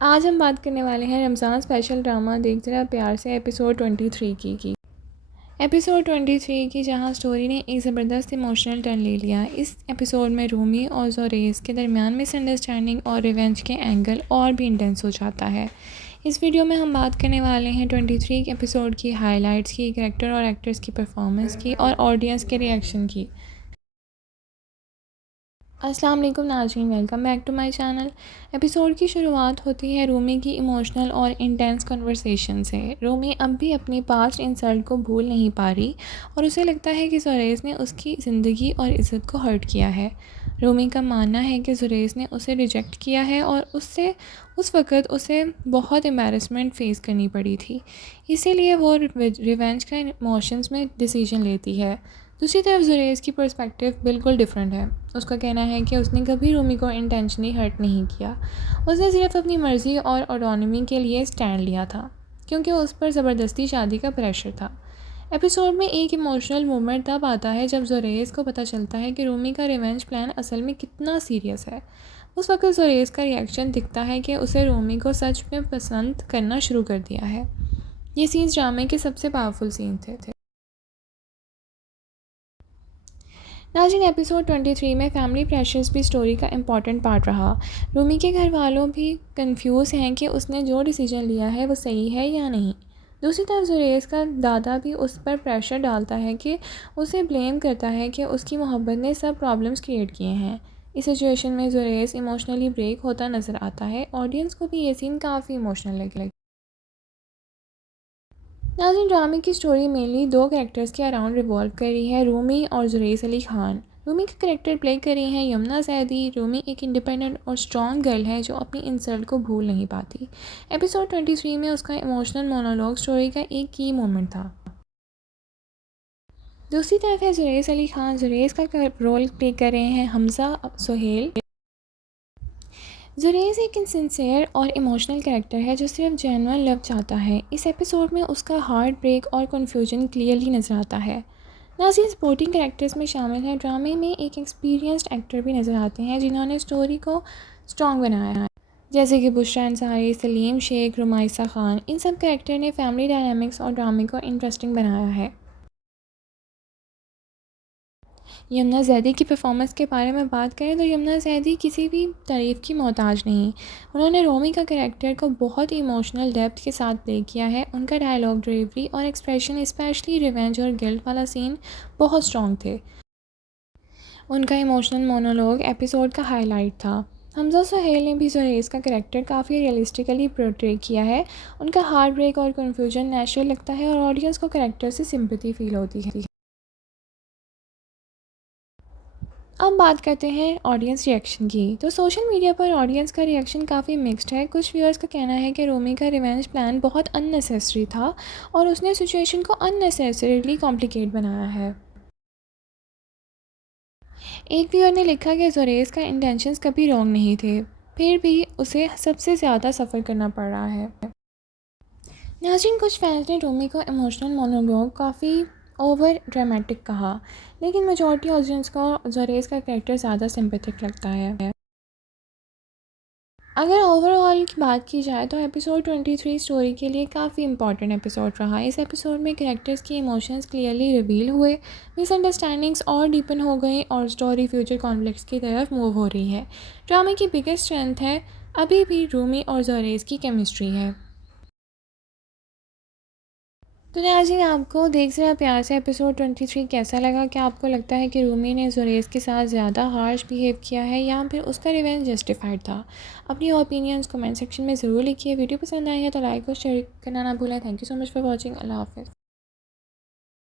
आज हम बात करने वाले हैं रमज़ान स्पेशल ड्रामा देख ज़रा प्यार से एपिसोड 23 की। एपिसोड 23 की जहां स्टोरी ने एक ज़बरदस्त इमोशनल टर्न ले लिया। इस एपिसोड में रूमी और जोरेस के दरमियान मिसअंडरस्टैंडिंग और रिवेंज के एंगल और भी इंटेंस हो जाता है। इस वीडियो में हम बात करने वाले हैं 23 एपिसोड की हाइलाइट्स की, कैरेक्टर और एक्टर्स की परफॉर्मेंस की और ऑडियंस के रिएक्शन की। अस्सलाम वालेकुम नाज़रीन, welcome back to my channel. Episode की शुरुआत होती है रूमी की इमोशनल और इंटेंस कन्वर्सेशन से। रूमी अब भी अपनी पास्ट इंसल्ट को भूल नहीं पा रही और उसे लगता है कि जुरैज़ ने उसकी ज़िंदगी और इज़्ज़त को हर्ट किया है। रूमी का मानना है कि जुरैज़ ने उसे रिजेक्ट किया है और उस वक़्त उसे बहुत एम्बैरेसमेंट फ़ेस करनी पड़ी थी, इसीलिए वो रिवेंज का इमोशंस में डिसीजन लेती है। दूसरी तरफ जुरैज़ की पर्सपेक्टिव बिल्कुल डिफरेंट है। उसका कहना है कि उसने कभी रूमी को इंटेंशनली हर्ट नहीं किया, उसने सिर्फ अपनी मर्ज़ी और ऑटोनॉमी के लिए स्टैंड लिया था क्योंकि उस पर ज़बरदस्ती शादी का प्रेशर था। एपिसोड में एक इमोशनल मोमेंट तब आता है जब जुरैज़ को पता चलता है कि रूमी का रिवेंज प्लान असल में कितना सीरियस है। उस वक्त जुरैज़ का रिएक्शन दिखता है कि उसे रूमी को सच में पसंद करना शुरू कर दिया है। ये सीन्स ड्रामे के सबसे पावरफुल सीन थे। नाज़रीन, एपिसोड 23 में फैमिली प्रेशर्स भी स्टोरी का इम्पॉर्टेंट पार्ट रहा। रूमी के घर वालों भी कंफ्यूज हैं कि उसने जो डिसीजन लिया है वो सही है या नहीं। दूसरी तरफ जुरैज़ का दादा भी उस पर प्रेशर डालता है कि उसे ब्लेम करता है कि उसकी मोहब्बत ने सब प्रॉब्लम्स क्रिएट किए हैं। इस सिचुएशन में जुरैज़ इमोशनली ब्रेक होता नज़र आता है। ऑडियंस को भी ये सीन काफ़ी इमोशनल लगे। नाज़रीन, ड्रामे की स्टोरी मेनली दो कैरेक्टर्स के अराउंड रिवॉल्व कर रही है, रूमी और जुरैज़ अली खान। रूमी का कैरेक्टर प्ले कर रही हैं यमुना ज़ैदी। रूमी एक इंडिपेंडेंट और स्ट्रॉन्ग गर्ल है जो अपनी इंसल्ट को भूल नहीं पाती। एपिसोड 23 में उसका इमोशनल मोनोलॉग स्टोरी का एक की मोमेंट था। दूसरी तरफ है जुरैज़ अली खान। जुरैज़ का रोल प्ले कर रहे हैं हमज़ा सुहेल। जुरैज़ एक सिंसियर और इमोशनल कैरेक्टर है जो सिर्फ जेन्युइन लव चाहता है। इस एपिसोड में उसका हार्ट ब्रेक और कन्फ्यूजन क्लियरली नज़र आता है। नाज़रीन, सपोर्टिंग कैरेक्टर्स में शामिल हैं ड्रामे में एक एक्सपीरियंस्ड एक्टर भी नज़र आते हैं जिन्होंने स्टोरी को स्ट्रॉन्ग बनाया है, जैसे कि बुशरा अंसारी, सलीम शेख, रुमाइसा खान। इन सब कैरेक्टर ने फैमिली डायनामिक्स और ड्रामे को इंटरेस्टिंग बनाया है। यमुना ज़ैदी की परफॉर्मेंस के बारे में बात करें तो यमुना ज़ैदी किसी भी तारीफ़ की मोहताज नहीं। उन्होंने रोमी का कैरेक्टर को बहुत ही इमोशनल डेप्थ के साथ प्ले किया है। उनका डायलॉग डिलीवरी और एक्सप्रेशन, स्पेशली रिवेंज और गिल्ट वाला सीन, बहुत स्ट्रॉन्ग थे। उनका इमोशनल मोनोलॉग एपिसोड का हाईलाइट था। हमज़ा सुहेल ने भी जुरैज़ का कैरेक्टर काफ़ी रियलिस्टिकली पोर्ट्रे किया है। उनका हार्ट ब्रेक और कन्फ्यूजन नेचुरल लगता है और ऑडियंस को कैरेक्टर से सिंपैथी फील होती है। अब बात करते हैं ऑडियंस रिएक्शन की। तो सोशल मीडिया पर ऑडियंस का रिएक्शन काफ़ी मिक्स्ड है। कुछ व्यूअर्स का कहना है कि रूमी का रिवेंज प्लान बहुत अननेसेसरी था और उसने सिचुएशन को अननेसेसरीली कॉम्प्लिकेट बनाया है। एक व्यूअर ने लिखा कि जुरैज़ का इंटेंशंस कभी रॉन्ग नहीं थे, फिर भी उसे सबसे ज़्यादा सफ़र करना पड़ रहा है। नाज़रीन, कुछ फैंस ने रूमी को इमोशनल मोनोलॉग काफ़ी ओवर ड्रामेटिक कहा, लेकिन मेजॉरिटी ऑडियंस को जुरैज़ का कैरेक्टर ज़्यादा सिंपैथिक लगता है। अगर ओवरऑल की बात की जाए तो एपिसोड 23 स्टोरी के लिए काफ़ी इंपॉर्टेंट एपिसोड रहा। इस एपिसोड में कैरेक्टर्स की इमोशंस क्लियरली रिवील हुए, मिसअंडरस्टैंडिंग्स और डीपन हो गई और स्टोरी फ्यूचर कॉन्फ्लिक्ट्स की तरफ मूव हो रही है। ड्रामे की बिगेस्ट स्ट्रेंथ है अभी भी रूमी और जुरैज़ की केमिस्ट्री है। तो नाज़रीन, आपको देख ज़रा प्यार से एपिसोड 23 कैसा लगा? क्या आपको लगता है कि रूमी ने जुरैज़ के साथ ज़्यादा हार्श बिहेव किया है या फिर उसका रिवेंज जस्टिफाइड था? अपनी ओपिनियंस कमेंट सेक्शन में ज़रूर लिखिए। वीडियो पसंद आई है तो लाइक और शेयर करना ना भूलें। Thank you so much for watching. अल्लाह हाफ़िज़।